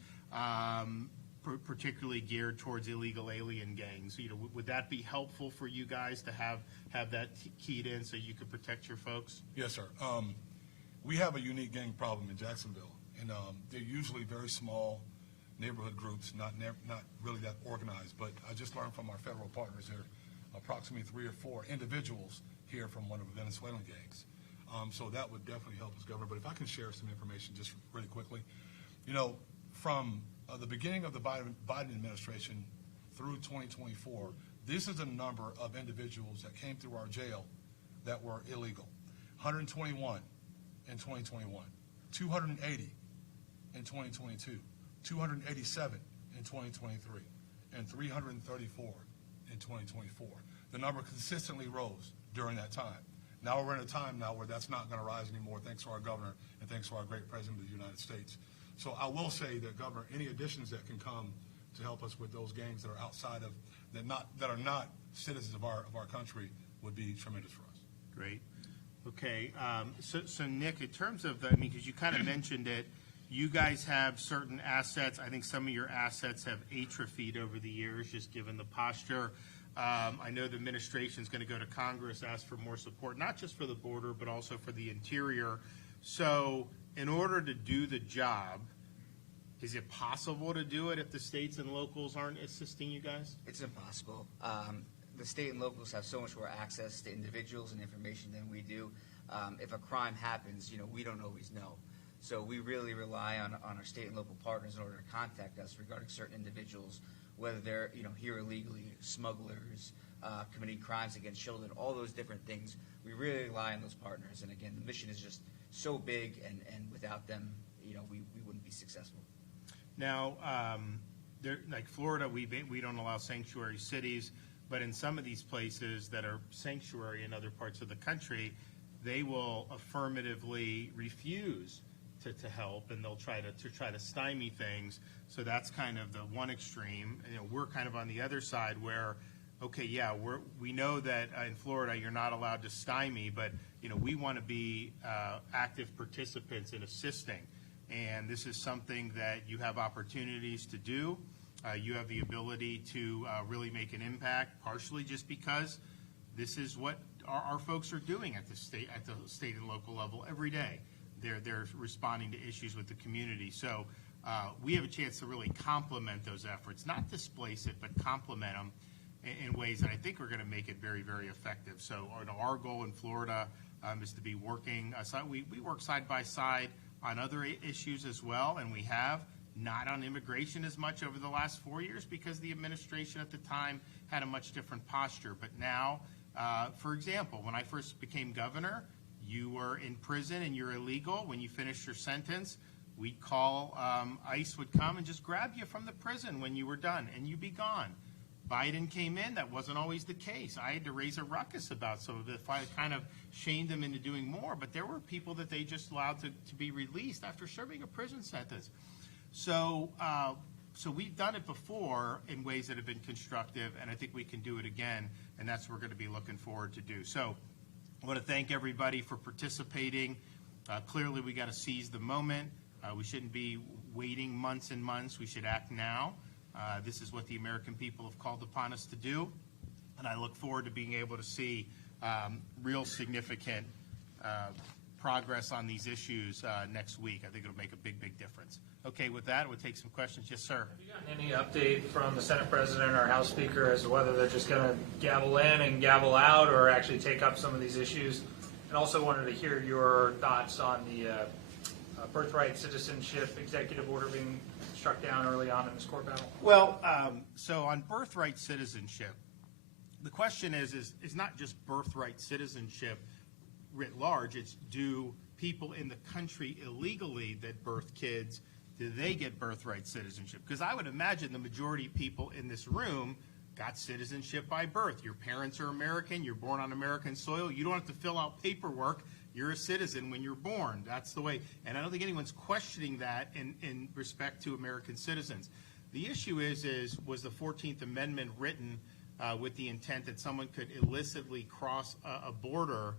particularly geared towards illegal alien gangs. Would that be helpful for you guys to have that keyed in so you could protect your folks? Yes, sir. We have a unique gang problem in Jacksonville, and they're usually very small neighborhood groups, not really that organized. But I just learned from our federal partners here, approximately 3 or 4 individuals here from one of the Venezuelan gangs. So that would definitely help us, Governor. But if I can share some information just really quickly. From the beginning of the Biden administration through 2024, this is a number of individuals that came through our jail that were illegal. 121 in 2021, 280 in 2022, 287 in 2023, and 334 in 2024. The number consistently rose during that time. Now we're in a time now where that's not going to rise anymore, thanks to our governor and thanks to our great president of the United States. So I will say that, Governor, any additions that can come to help us with those gangs that are outside of, that are not citizens of our country would be tremendous for us. Great. Okay. So Nick, in terms of because you kind of mentioned it, you guys have certain assets. I think some of your assets have atrophied over the years, just given the posture. I know the administration is going to go to Congress, ask for more support, not just for the border, but also for the interior. So in order to do the job, is it possible to do it if the states and locals aren't assisting you guys? It's impossible. The state and locals have so much more access to individuals and information than we do. If a crime happens, we don't always know. So we really rely on our state and local partners in order to contact us regarding certain individuals, whether they're here illegally, smugglers, committing crimes against children, all those different things. We really rely on those partners. And again, the mission is just so big, and without them, we wouldn't be successful. Now, like Florida, we don't allow sanctuary cities, but in some of these places that are sanctuary in other parts of the country, they will affirmatively refuse to help, and they'll try to stymie things. So that's kind of the one extreme. We're kind of on the other side where, okay, yeah, we know that in Florida you're not allowed to stymie, but we want to be active participants in assisting. And this is something that you have opportunities to do. You have the ability to really make an impact, partially just because this is what our folks are doing at the state and local level every day. they're responding to issues with the community. So we have a chance to really complement those efforts, not displace it, but complement them in ways that I think are going to make it very, very effective. So our goal in Florida is to be working, we work side by side on other issues as well, and we have, not on immigration as much over the last 4 years because the administration at the time had a much different posture. But now, for example, when I first became governor, you were in prison and you're illegal. When you finished your sentence, we'd call, ICE would come and just grab you from the prison when you were done, and you'd be gone. Biden came in, that wasn't always the case. I had to raise a ruckus about some of it. I kind of shamed them into doing more, but there were people that they just allowed to be released after serving a prison sentence. So we've done it before in ways that have been constructive, and I think we can do it again, and that's what we're going to be looking forward to do. So I want to thank everybody for participating. Clearly, we got to seize the moment. We shouldn't be waiting months and months. We should act now. This is what the American people have called upon us to do, and I look forward to being able to see real significant progress on these issues next week. I think it'll make a big, big difference. Okay, with that, we'll take some questions. Yes, sir. Have you gotten any update from the Senate President or House Speaker as to whether they're just going to gavel in and gavel out or actually take up some of these issues? And also wanted to hear your thoughts on the birthright citizenship executive order being struck down early on in this court battle. Well, so on birthright citizenship, the question is not just birthright citizenship writ large. It's, do people in the country illegally that birth kids, do they get birthright citizenship? Because I would imagine the majority of people in this room got citizenship by birth. Your parents are American. You're born on American soil. You don't have to fill out paperwork. You're a citizen when you're born. That's the way. And I don't think anyone's questioning that in respect to American citizens. The issue is was the 14th Amendment written with the intent that someone could illicitly cross a border,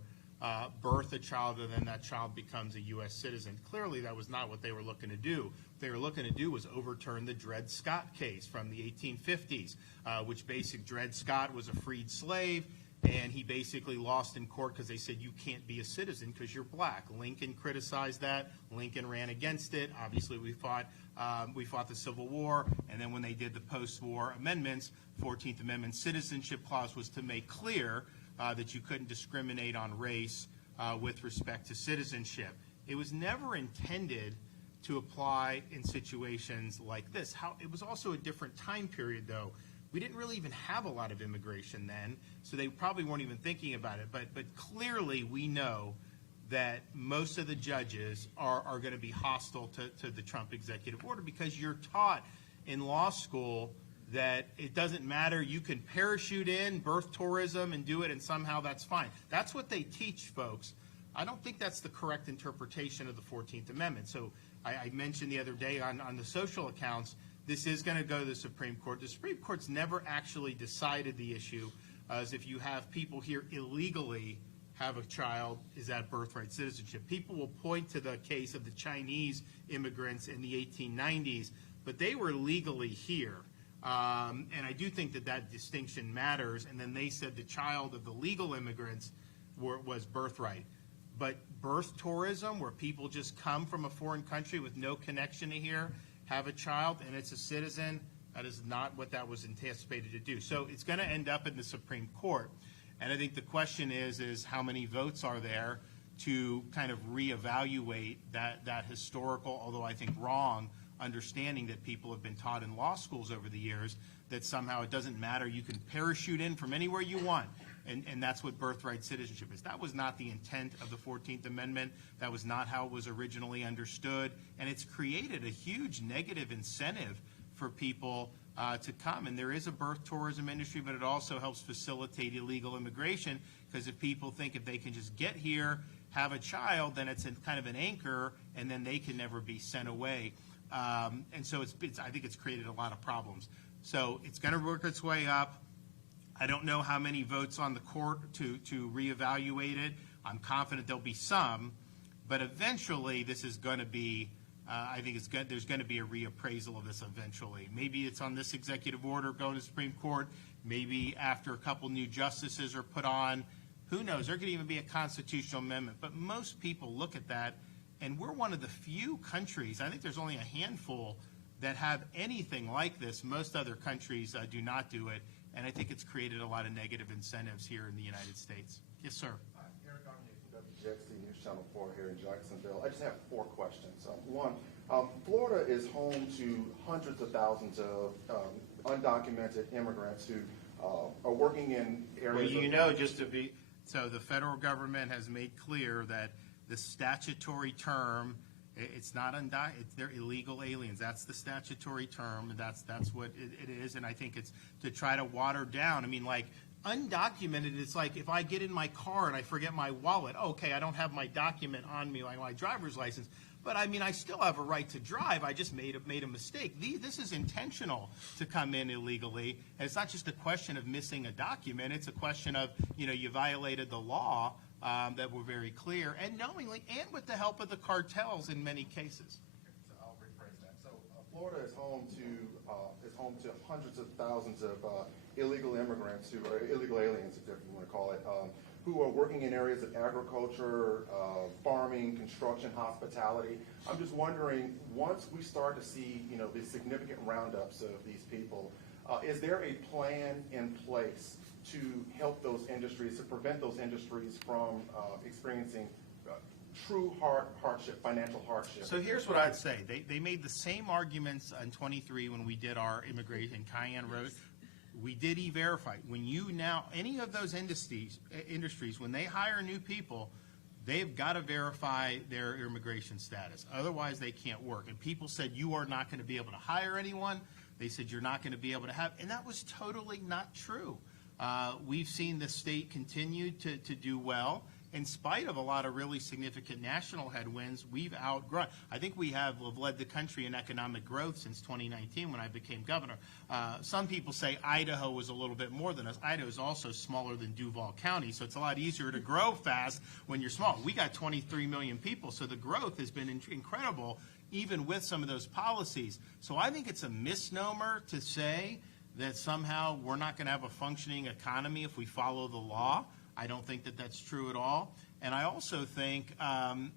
birth a child, and then that child becomes a U.S. citizen? Clearly, that was not what they were looking to do. What they were looking to do was overturn the Dred Scott case from the 1850s, which basically Dred Scott was a freed slave, and he basically lost in court because they said you can't be a citizen because you're black. Lincoln criticized that. Lincoln ran against it. Obviously, we fought the Civil War, and then when they did the post-war amendments, 14th Amendment citizenship clause was to make clear that you couldn't discriminate on race with respect to citizenship. It was never intended to apply in situations like this. It was also a different time period, though. We didn't really even have a lot of immigration then, so they probably weren't even thinking about it. But clearly we know that most of the judges are going to be hostile to the Trump executive order because you're taught in law school that it doesn't matter. You can parachute in birth tourism and do it, and somehow that's fine. That's what they teach folks. I don't think that's the correct interpretation of the 14th Amendment. So I mentioned the other day on the social accounts, this is going to go to the Supreme Court. The Supreme Court's never actually decided the issue as if you have people here illegally have a child, is that birthright citizenship? People will point to the case of the Chinese immigrants in the 1890s, but they were legally here. And I do think that distinction matters. And then they said the child of the legal immigrants was birthright. But birth tourism, where people just come from a foreign country with no connection to here, have a child, and it's a citizen, that is not what that was anticipated to do. So it's going to end up in the Supreme Court. And I think the question is how many votes are there to kind of reevaluate that historical, although I think wrong, understanding that people have been taught in law schools over the years that somehow it doesn't matter. You can parachute in from anywhere you want. And that's what birthright citizenship is. That was not the intent of the 14th Amendment. That was not how it was originally understood. And it's created a huge negative incentive for people to come. And there is a birth tourism industry, but it also helps facilitate illegal immigration because if people think if they can just get here, have a child, then it's kind of an anchor, and then they can never be sent away. And so I think it's created a lot of problems. So it's going to work its way up. I don't know how many votes on the court to reevaluate it. I'm confident there'll be some, but eventually this is going to be, I think there's going to be a reappraisal of this eventually. Maybe it's on this executive order going to the Supreme Court. Maybe after a couple new justices are put on. Who knows? There could even be a constitutional amendment. But most people look at that And we're one of the few countries, I think there's only a handful, that have anything like this. Most other countries do not do it, and I think it's created a lot of negative incentives here in the United States. Yes, sir. Hi, Eric Gagne from WJXC News Channel 4 here in Jacksonville. I just have 4 questions. One, Florida is home to hundreds of thousands of undocumented immigrants who are working in areas. Well, you know, just to be, so the federal government has made clear that the statutory term, it's not they're illegal aliens. That's the statutory term, and that's what it is. And I think it's to try to water down. I mean, like, undocumented, it's like if I get in my car and I forget my wallet, okay, I don't have my document on me, like my driver's license, but I mean, I still have a right to drive. I just made a mistake. This is intentional to come in illegally, and it's not just a question of missing a document. It's a question of, you know, you violated the law. That were very clear, and knowingly, and with the help of the cartels in many cases. So I'll rephrase that. So Florida is home to hundreds of thousands of illegal immigrants who are illegal aliens, if you want to call it, who are working in areas of agriculture, farming, construction, hospitality. I'm just wondering, once we start to see, you know, these significant roundups of these people, is there a plan in place to help those industries, to prevent those industries from experiencing true hardship, financial hardship? So here's what I'd say. They made the same arguments in 23 when we did our immigration, Cayenne Road. We did E-Verify. When you now, any of those industries, when they hire new people, they've got to verify their immigration status. Otherwise, they can't work. And people said, you are not going to be able to hire anyone. They said, you're not going to be able to have, and that was totally not true. We've seen the state continue to do well. In spite of a lot of really significant national headwinds, we've outgrown. I think we have led the country in economic growth since 2019 when I became governor. Some people say Idaho was a little bit more than us. Idaho is also smaller than Duval County, so it's a lot easier to grow fast when you're small. We got 23 million people, so the growth has been incredible, even with some of those policies. So I think it's a misnomer to say that somehow we're not going to have a functioning economy if we follow the law. I don't think that that's true at all. And I also think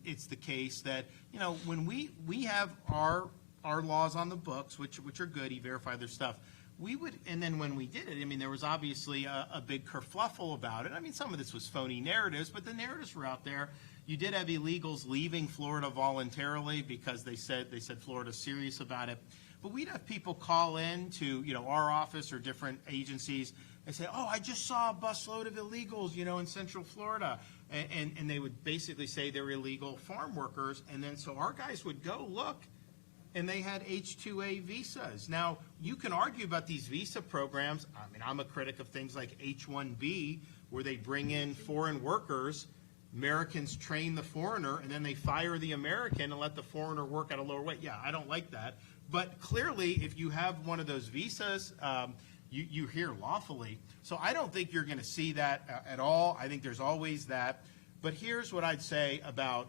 it's the case that, you know, when we have our laws on the books, which are good, E-Verify their stuff, we would, and then when we did it, I mean, there was obviously a big kerfluffle about it. I mean, some of this was phony narratives, but the narratives were out there. You did have illegals leaving Florida voluntarily because they said Florida's serious about it. But we'd have people call in to, you know, our office or different agencies and say, oh, I just saw a busload of illegals, you know, in Central Florida. And they would basically say they're illegal farm workers. And then so our guys would go look, and they had H-2A visas. Now, you can argue about these visa programs. I mean, I'm a critic of things like H-1B, where they bring in foreign workers. Americans train the foreigner, and then they fire the American and let the foreigner work at a lower wage. Yeah, I don't like that. But clearly, if you have one of those visas, you're here lawfully. So I don't think you're going to see that at all. I think there's always that. But here's what I'd say about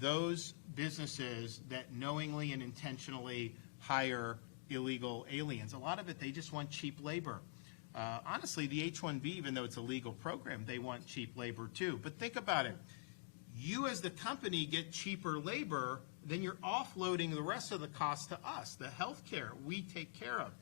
those businesses that knowingly and intentionally hire illegal aliens. A lot of it, they just want cheap labor. Honestly, the H-1B, even though it's a legal program, they want cheap labor too. But think about it. You as the company get cheaper labor, then you're offloading the rest of the cost to us. The health care we take care of.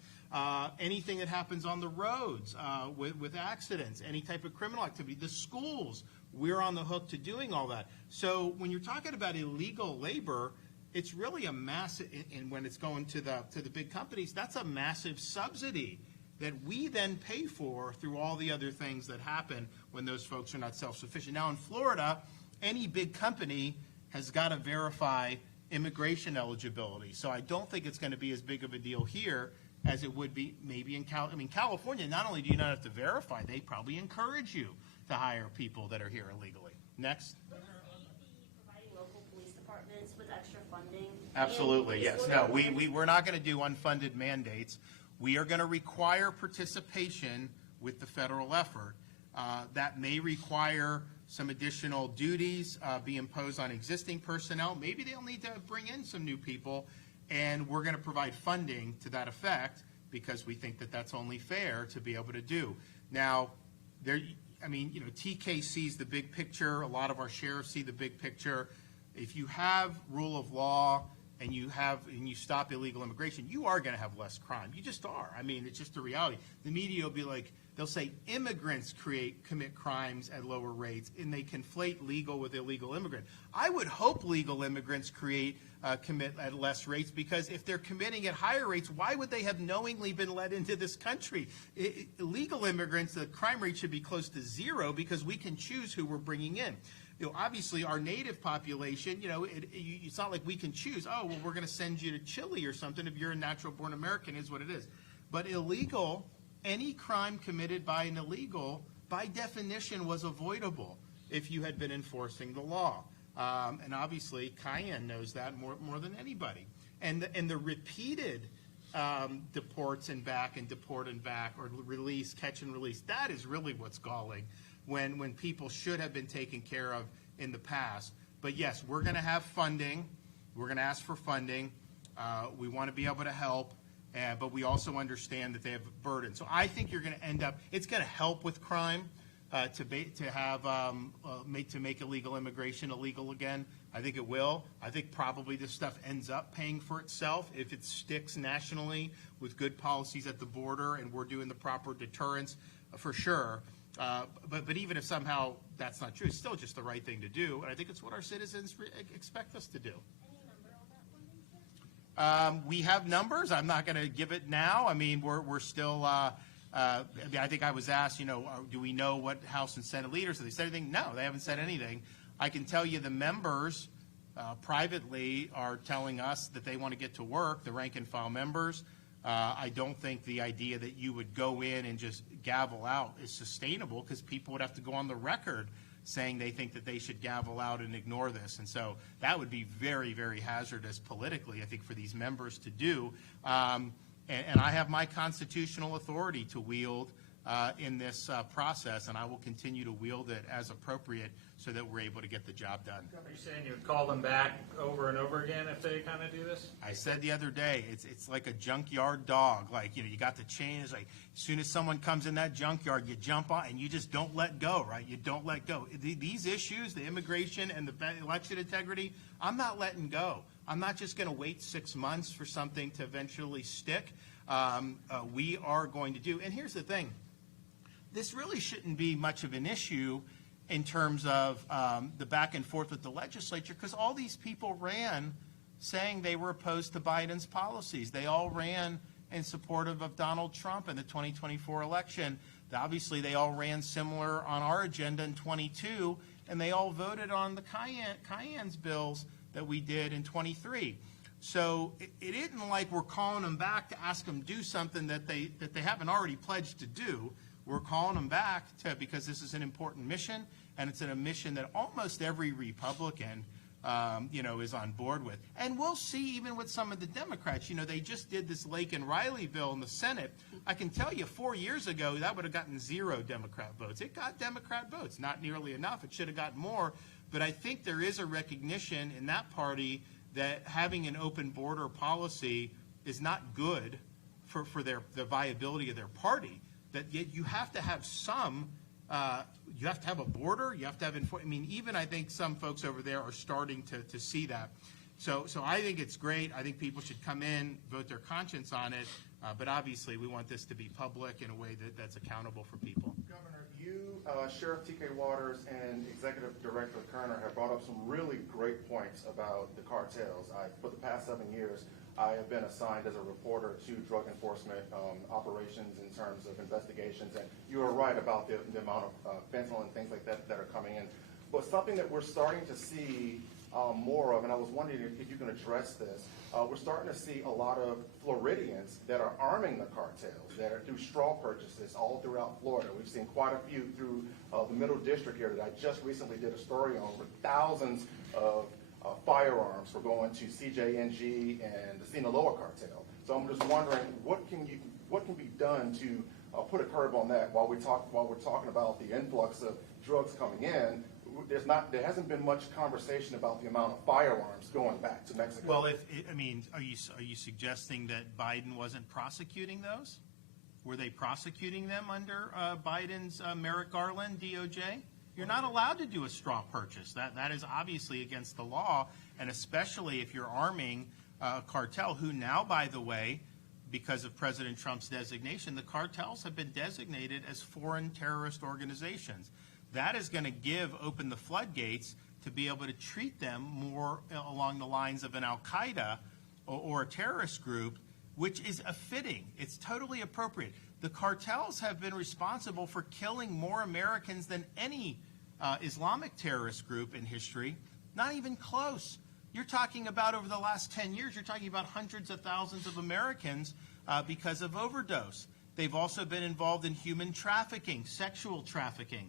Anything that happens on the roads with accidents, any type of criminal activity, the schools, we're on the hook to doing all that. So when you're talking about illegal labor, it's really a massive, and when it's going to the big companies, that's a massive subsidy that we then pay for through all the other things that happen when those folks are not self-sufficient. Now in Florida, any big company has got to verify immigration eligibility. So I don't think it's going to be as big of a deal here as it would be maybe in California. Not only do you not have to verify, they probably encourage you to hire people that are here illegally. Next. Will the state be providing local police departments with extra funding? Absolutely, yes. No, we're not going to do unfunded mandates. We are going to require participation with the federal effort. That may require some additional duties be imposed on existing personnel. Maybe they'll need to bring in some new people, and we're going to provide funding to that effect because we think that that's only fair to be able to do. Now, TK sees the big picture. A lot of our sheriffs see the big picture. if you have rule of law and you stop illegal immigration, you are going to have less crime. You just are. I mean, it's just the reality. The media will be like, they'll say immigrants commit crimes at lower rates, and they conflate legal with illegal immigrant. I would hope legal immigrants commit at less rates, because if they're committing at higher rates, why would they have knowingly been let into this country? Illegal immigrants, the crime rate should be close to zero, because we can choose who we're bringing in. Obviously, our native population, it's not like we can choose, oh, well, we're going to send you to Chile or something if you're a natural-born American, is what it is. But illegal, any crime committed by an illegal, by definition, was avoidable if you had been enforcing the law. And obviously, Cayenne knows that more than anybody. And the repeated deports and back and deport and back, or release, catch and release, that is really what's galling, when people should have been taken care of in the past. But yes, we're going to have funding. We're going to ask for funding. We want to be able to help, but we also understand that they have a burden. So I think you're going to end up, it's going to help with crime to make illegal immigration illegal again. I think it will. I think probably this stuff ends up paying for itself if it sticks nationally with good policies at the border and we're doing the proper deterrence, for sure. But even if somehow that's not true, it's still just the right thing to do, and I think it's what our citizens expect us to do. Any number on that funding, sir? We have numbers. I'm not going to give it now. I mean, we're still. I think I was asked, do we know what House and Senate leaders? Have they said anything? No, they haven't said anything. I can tell you the members privately are telling us that they want to get to work. The rank and file members. I don't think the idea that you would go in and just gavel out is sustainable, because people would have to go on the record saying they think that they should gavel out and ignore this. And so that would be very, very hazardous politically, I think, for these members to do. And I have my constitutional authority to wield in this process, and I will continue to wield it as appropriate so that we're able to get the job done. Are you saying you would call them back over and over again if they kind of do this? I said the other day, it's like a junkyard dog. Like, you got the chain. It's like, as soon as someone comes in that junkyard, you jump on and you just don't let go, right? You don't let go. These issues, the immigration and the election integrity, I'm not letting go. I'm not just going to wait 6 months for something to eventually stick. We are going to do, and here's the thing, this really shouldn't be much of an issue in terms of the back and forth with the legislature, because all these people ran saying they were opposed to Biden's policies. They all ran in support of Donald Trump in the 2024 election. Obviously, they all ran similar on our agenda in 22, and they all voted on the Cayenne's bills that we did in 23. So it isn't like we're calling them back to ask them to do something that they haven't already pledged to do. We're calling them back because this is an important mission, and it's a mission that almost every Republican, is on board with. And we'll see even with some of the Democrats. They just did this Lake and Riley bill in the Senate. I can tell you 4 years ago, that would have gotten 0 Democrat votes. It got Democrat votes, not nearly enough. It should have gotten more. But I think there is a recognition in that party that having an open border policy is not good for the viability of their party. That yet you have to have some, you have to have a border, you have to have, even I think some folks over there are starting to see that. So I think it's great. I think people should come in, vote their conscience on it, but obviously we want this to be public in a way that's accountable for people. Governor, you, Sheriff T.K. Waters, and Executive Director Kerner have brought up some really great points about the cartels. For the past 7 years, I have been assigned as a reporter to drug enforcement operations in terms of investigations, and you are right about the amount of fentanyl and things like that are coming in. But something that we're starting to see more of, and I was wondering if you can address this, we're starting to see a lot of Floridians that are arming the cartels, that are through straw purchases all throughout Florida. We've seen quite a few through the Middle District here that I just recently did a story on, with thousands of firearms for going to CJNG and the Sinaloa cartel. So I'm just wondering, what can be done to put a curb on that while we're talking about the influx of drugs coming in? There hasn't been much conversation about the amount of firearms going back to Mexico. Well, are you suggesting that Biden wasn't prosecuting those? Were they prosecuting them under Biden's Merrick Garland DOJ? you're not allowed to do a straw purchase. That is obviously against the law, and especially if you're arming a cartel, who now, by the way, because of President Trump's designation, the cartels have been designated as foreign terrorist organizations. That is going to open the floodgates to be able to treat them more along the lines of an Al-Qaeda or a terrorist group, which is fitting. It's totally appropriate. The cartels have been responsible for killing more Americans than any Islamic terrorist group in history. Not even close. You're talking about over the last 10 years, you're talking about hundreds of thousands of Americans because of overdose. They've also been involved in human trafficking, sexual trafficking,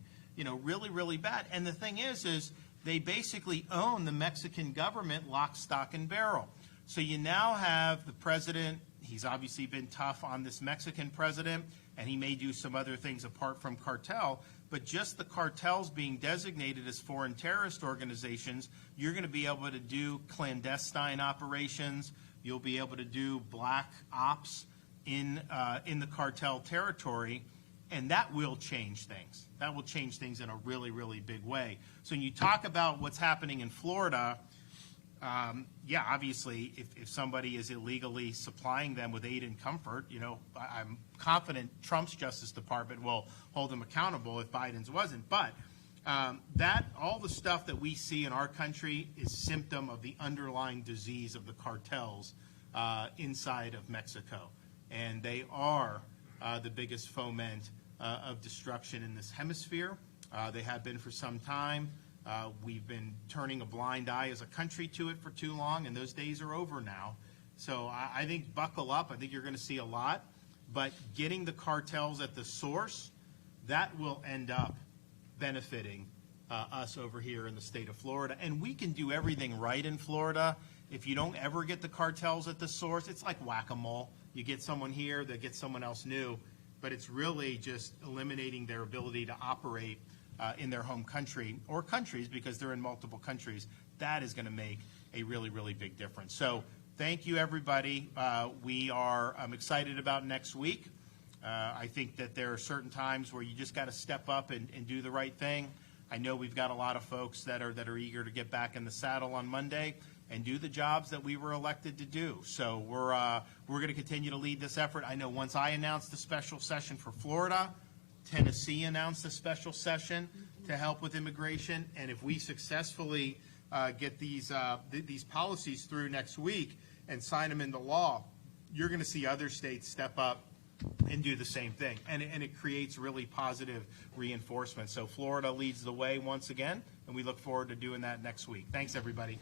really, really bad. And the thing is they basically own the Mexican government lock, stock, and barrel. So you now have the president. He's obviously been tough on this Mexican president, and he may do some other things apart from cartel. But just the cartels being designated as foreign terrorist organizations, you're going to be able to do clandestine operations. You'll be able to do black ops in the cartel territory, and that will change things. That will change things in a really, really big way. So when you talk about what's happening in Florida, yeah, obviously, if somebody is illegally supplying them with aid and comfort, I'm confident Trump's Justice Department will hold them accountable if Biden's wasn't. But all the stuff that we see in our country is symptom of the underlying disease of the cartels inside of Mexico. And they are the biggest foment of destruction in this hemisphere. They have been for some time. We've been turning a blind eye as a country to it for too long, and those days are over now. So I think buckle up. I think you're going to see a lot. But getting the cartels at the source, that will end up benefiting us over here in the state of Florida. And we can do everything right in Florida. If you don't ever get the cartels at the source, it's like whack-a-mole. You get someone here, they get someone else new. But it's really just eliminating their ability to operate in their home country or countries, because they're in multiple countries. That is going to make a really, really big difference. So thank you, everybody. I'm excited about next week. I think that there are certain times where you just got to step up and do the right thing. I know we've got a lot of folks that are eager to get back in the saddle on Monday and do the jobs that we were elected to do. So we're going to continue to lead this effort. I know once I announced the special session for Florida, Tennessee announced a special session to help with immigration, and if we successfully get these policies through next week and sign them into law, you're going to see other states step up and do the same thing, and it creates really positive reinforcement. So Florida leads the way once again, and we look forward to doing that next week. Thanks, everybody.